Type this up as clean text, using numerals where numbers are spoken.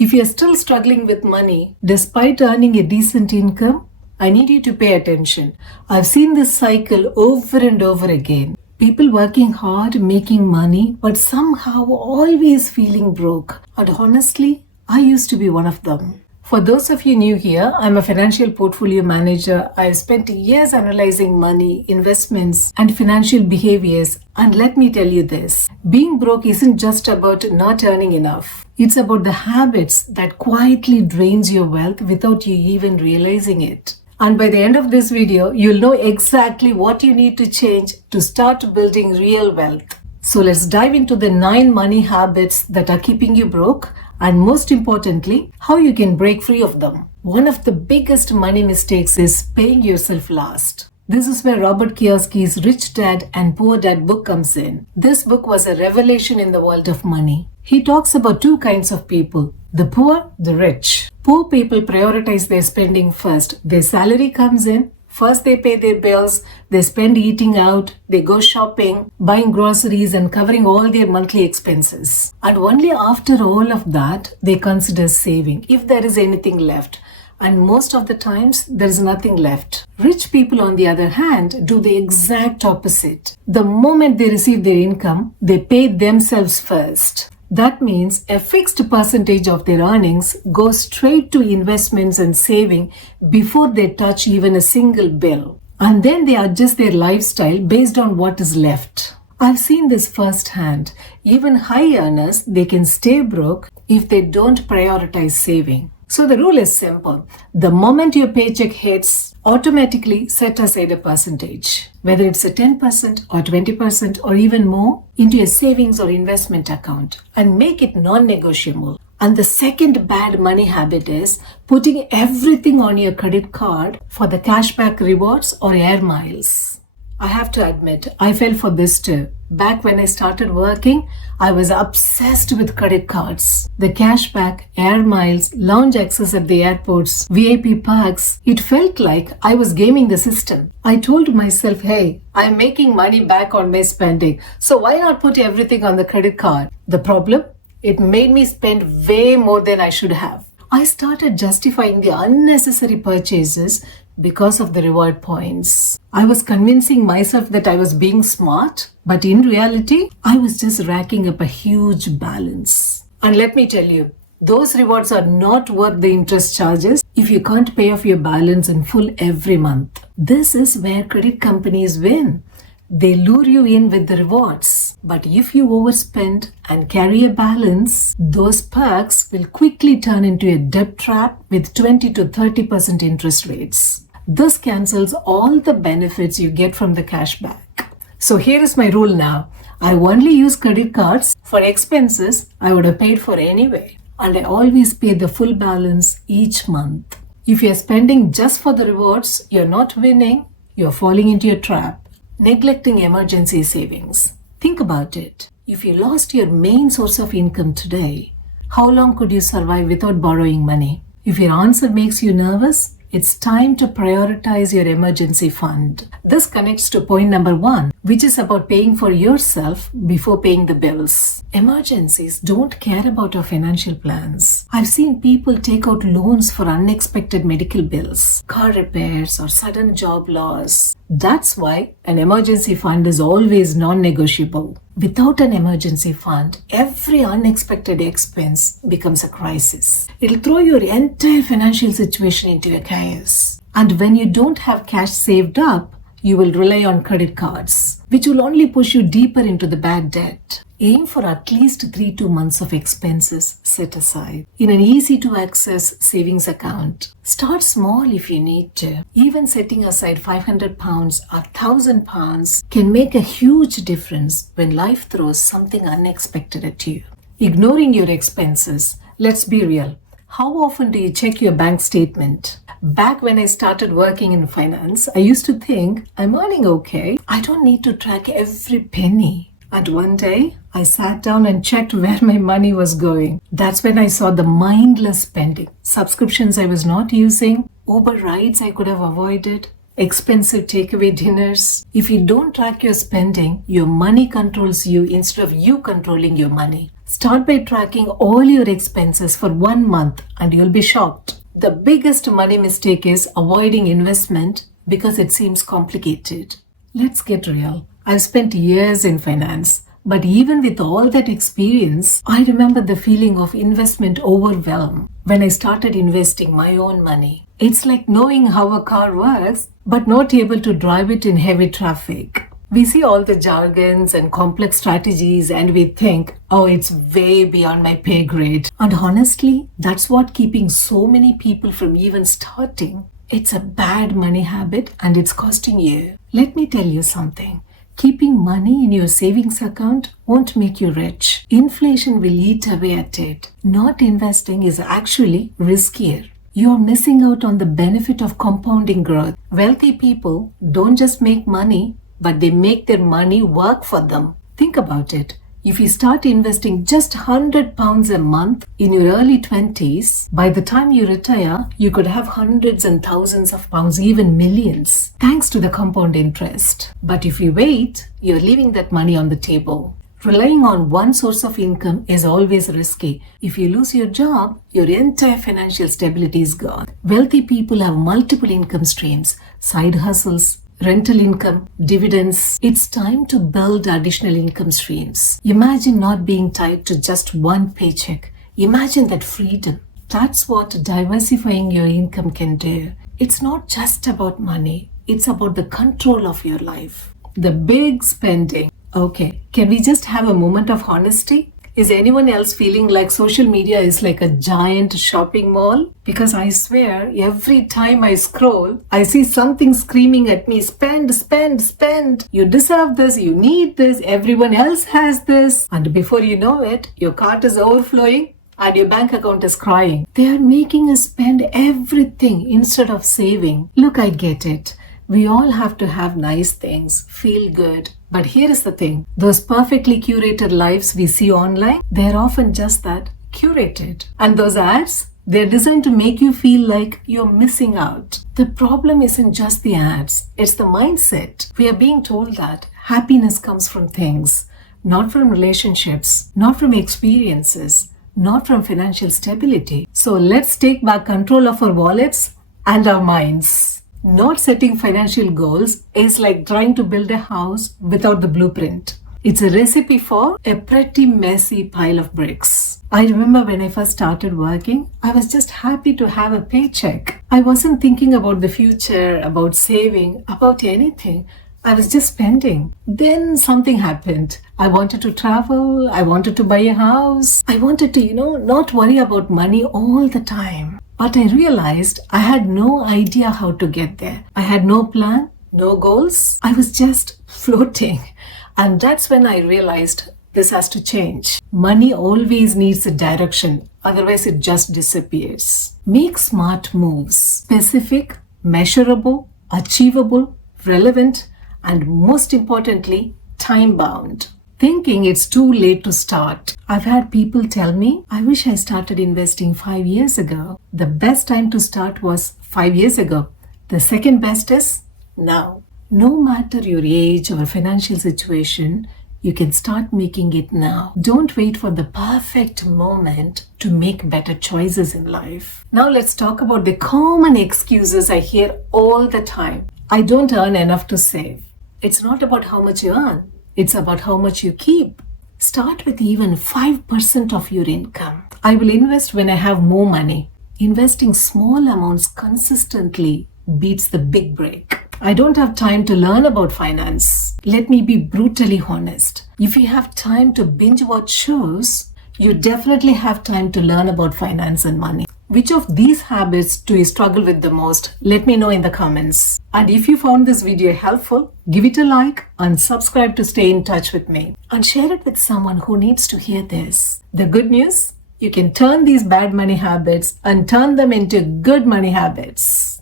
If you're still struggling with money despite earning a decent income, I need you to pay attention. I've seen this cycle over and over again. People working hard, making money, but somehow always feeling broke. And honestly, I used to be one of them. For those of you new here, I'm a financial portfolio manager. I've spent years analyzing money, investments, and financial behaviors. And let me tell you this, being broke isn't just about not earning enough. It's about the habits that quietly drains your wealth without you even realizing it. And by the end of this video, you'll know exactly what you need to change to start building real wealth. So let's dive into the 9 money habits that are keeping you broke, and most importantly, how you can break free of them. One of the biggest money mistakes is paying yourself last. This is where Robert Kiyosaki's Rich Dad and Poor Dad book comes in. This book was a revelation in the world of money. He talks about 2 kinds of people, the poor, the rich. Poor people prioritize their spending first. Their salary comes in, first they pay their bills, they spend eating out, they go shopping, buying groceries and covering all their monthly expenses. And only after all of that, they consider saving, if there is anything left. And most of the times, there is nothing left. Rich people, on the other hand, do the exact opposite. The moment they receive their income, they pay themselves first. That means a fixed percentage of their earnings goes straight to investments and saving before they touch even a single bill. And then they adjust their lifestyle based on what is left. I've seen this firsthand. Even high earners, they can stay broke if they don't prioritize saving. So the rule is simple. The moment your paycheck hits, automatically set aside a percentage, whether it's a 10% or 20% or even more, into a savings or investment account, and make it non-negotiable. And the second bad money habit is putting everything on your credit card for the cashback rewards or air miles. I have to admit, I fell for this too. Back when I started working, I was obsessed with credit cards. The cashback, air miles, lounge access at the airports, VIP perks, it felt like I was gaming the system. I told myself, hey, I'm making money back on my spending, so why not put everything on the credit card? The problem? It made me spend way more than I should have. I started justifying the unnecessary purchases because of the reward points. I was convincing myself that I was being smart, but in reality, I was just racking up a huge balance. And let me tell you, those rewards are not worth the interest charges if you can't pay off your balance in full every month. This is where credit companies win. They lure you in with the rewards. But if you overspend and carry a balance, those perks will quickly turn into a debt trap with 20 to 30% interest rates. This cancels all the benefits you get from the cashback. So here is my rule now. I only use credit cards for expenses I would have paid for anyway. And I always pay the full balance each month. If you're spending just for the rewards, you're not winning, you're falling into a trap. Neglecting emergency savings. Think about it. If you lost your main source of income today, how long could you survive without borrowing money? If your answer makes you nervous, it's time to prioritize your emergency fund. This connects to point number 1, which is about paying for yourself before paying the bills. Emergencies don't care about our financial plans. I've seen people take out loans for unexpected medical bills, car repairs, or sudden job loss. That's why an emergency fund is always non-negotiable. Without an emergency fund, every unexpected expense becomes a crisis. It'll throw your entire financial situation into a chaos. And when you don't have cash saved up, you will rely on credit cards, which will only push you deeper into the bad debt. Aim for at least 3 months of expenses set aside in an easy-to-access savings account. Start small if you need to. Even setting aside £500 or £1,000 can make a huge difference when life throws something unexpected at you. Ignoring your expenses. Let's be real. How often do you check your bank statement? Back when I started working in finance, I used to think, I'm earning okay. I don't need to track every penny. And one day, I sat down and checked where my money was going. That's when I saw the mindless spending. Subscriptions I was not using, Uber rides I could have avoided, expensive takeaway dinners. If you don't track your spending, your money controls you instead of you controlling your money. Start by tracking all your expenses for 1 month and you'll be shocked. The biggest money mistake is avoiding investment because it seems complicated. Let's get real. I've spent years in finance, but even with all that experience, I remember the feeling of investment overwhelm when I started investing my own money. It's like knowing how a car works, but not able to drive it in heavy traffic. We see all the jargons and complex strategies and we think, oh, it's way beyond my pay grade. And honestly, that's what keeping so many people from even starting. It's a bad money habit and it's costing you. Let me tell you something. Keeping money in your savings account won't make you rich. Inflation will eat away at it. Not investing is actually riskier. You're missing out on the benefit of compounding growth. Wealthy people don't just make money, but they make their money work for them. Think about it. If you start investing just £100 a month in your early 20s, by the time you retire, you could have hundreds and thousands of pounds, even millions, thanks to the compound interest. But if you wait, you're leaving that money on the table. Relying on one source of income is always risky. If you lose your job, your entire financial stability is gone. Wealthy people have multiple income streams, side hustles, rental income, dividends. It's time to build additional income streams. Imagine not being tied to just one paycheck. Imagine that freedom. That's what diversifying your income can do. It's not just about money. It's about the control of your life. The big spending. Okay, can we just have a moment of honesty? Is anyone else feeling like social media is like a giant shopping mall? Because I swear, every time I scroll, I see something screaming at me, spend, spend, spend. You deserve this, you need this, everyone else has this. And before you know it, your cart is overflowing and your bank account is crying. They are making us spend everything instead of saving. Look, I get it. We all have to have nice things, feel good. But here is the thing. Those perfectly curated lives we see online, they're often just that, curated. And those ads, they're designed to make you feel like you're missing out. The problem isn't just the ads, it's the mindset. We are being told that happiness comes from things, not from relationships, not from experiences, not from financial stability. So let's take back control of our wallets and our minds. Not setting financial goals is like trying to build a house without the blueprint. It's a recipe for a pretty messy pile of bricks. I remember when I first started working, I was just happy to have a paycheck. I wasn't thinking about the future, about saving, about anything. I was just spending. Then something happened. I wanted to travel. I wanted to buy a house. I wanted to, not worry about money all the time. But I realized I had no idea how to get there. I had no plan, no goals. I was just floating. And that's when I realized this has to change. Money always needs a direction. Otherwise, it just disappears. Make smart moves. Specific, measurable, achievable, relevant, and most importantly, time-bound. Thinking it's too late to start. I've had people tell me, I wish I started investing 5 years ago. The best time to start was 5 years ago. The second best is now. No matter your age or financial situation, you can start making it now. Don't wait for the perfect moment to make better choices in life. Now let's talk about the common excuses I hear all the time. I don't earn enough to save. It's not about how much you earn. It's about how much you keep. Start with even 5% of your income. I will invest when I have more money. Investing small amounts consistently beats the big break. I don't have time to learn about finance. Let me be brutally honest. If you have time to binge watch shows, you definitely have time to learn about finance and money. Which of these habits do you struggle with the most? Let me know in the comments. And if you found this video helpful, give it a like and subscribe to stay in touch with me. And share it with someone who needs to hear this. The good news, you can turn these bad money habits and turn them into good money habits.